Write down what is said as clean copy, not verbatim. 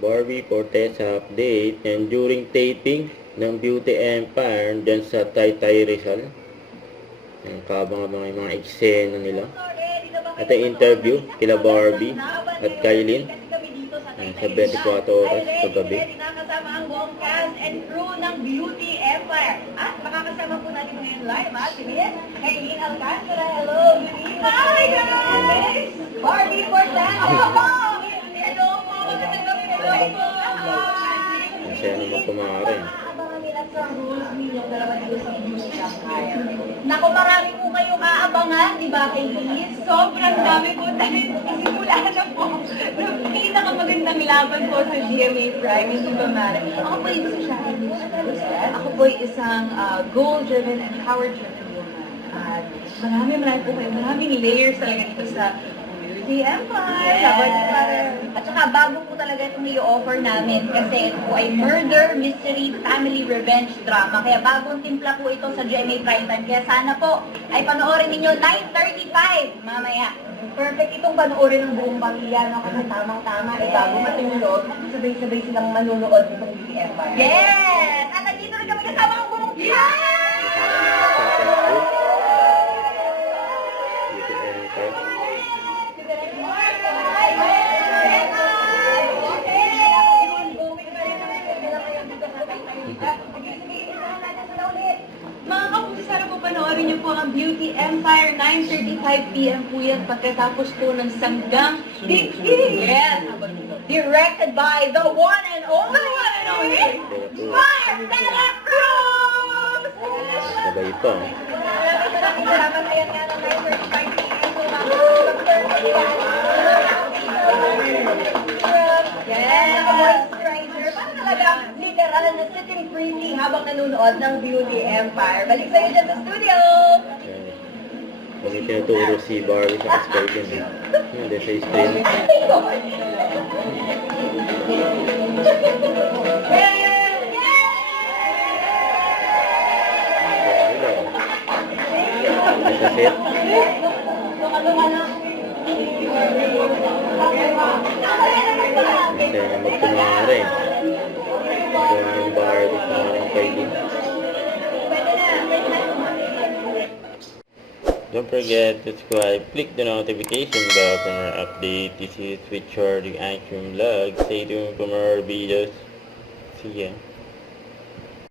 Barbie Fortesa update. And during taping ng Beauty Empire dyan sa Taytay Rizal. Ayan, kabang-abang yung mga eksena nila. At ang interview kila Barbie at Kailin. Ayan, sa 24 oras kagabi. Nakasama ang buong cast and crew ng Beauty Empire. At makakasama po natin ngayon live, si Miss Kailin Alcantara. Hello, good evening. Hi, guys! Barbie Fortesa. Hello po, magandang gabi po. Masaya naman kumare. Abangan nila sa rules ninyo dalawa dito sa Beauty Empire. Naku, marami po kayong aabangan, di ba, Kailin? Sobrang dami po tayo. Isimula na po. Pinakamagandang laban po sa GMA Prime, hindi ba, Mara? Ako po isa siya. Ako po isang goal-driven and power-driven woman. At marami po kayo. Maraming layers talaga dito sa Beauty Empire. At saka bago po talaga itong i-offer namin kasi ito po ay murder, mystery, family revenge drama. Kaya bagong timpla po ito sa GMA Primetime. Kaya sana po ay panoorin ninyo 9:35 mamaya. Perfect itong panoorin ng buong pamilya, no? Kasi tamang-tama, bago matulog, sabay-sabay silang manunood ng Beauty Empire. Yes! At nandito rin kami kasama ang buong Beauty Empire. Mga kapuso, sana po panoorin niyo po ang Beauty Empire, 9:35 p.m. po yan pagkatapos po ng Sanggang Bigti. Yes! Directed by the one and only Marcela Cruz! Sabay pa. Salamat kayo nga ng 9:35 p.m. Yes! Moisturizer. Parang talaga literal na sitting pretty habang nanonood ng Beauty Empire. Balik sa'yo dyan sa studio! Kung may tinuturo si Barbie sa Skype yun. Yun, din sa screen. Sa set. Masaya na magkumare. Masaya yung Barbie sa mga Kailin. Don't forget to subscribe, click the notification bell for more updates. This is Richard, the Action Vlog. Stay tuned for more videos. See ya.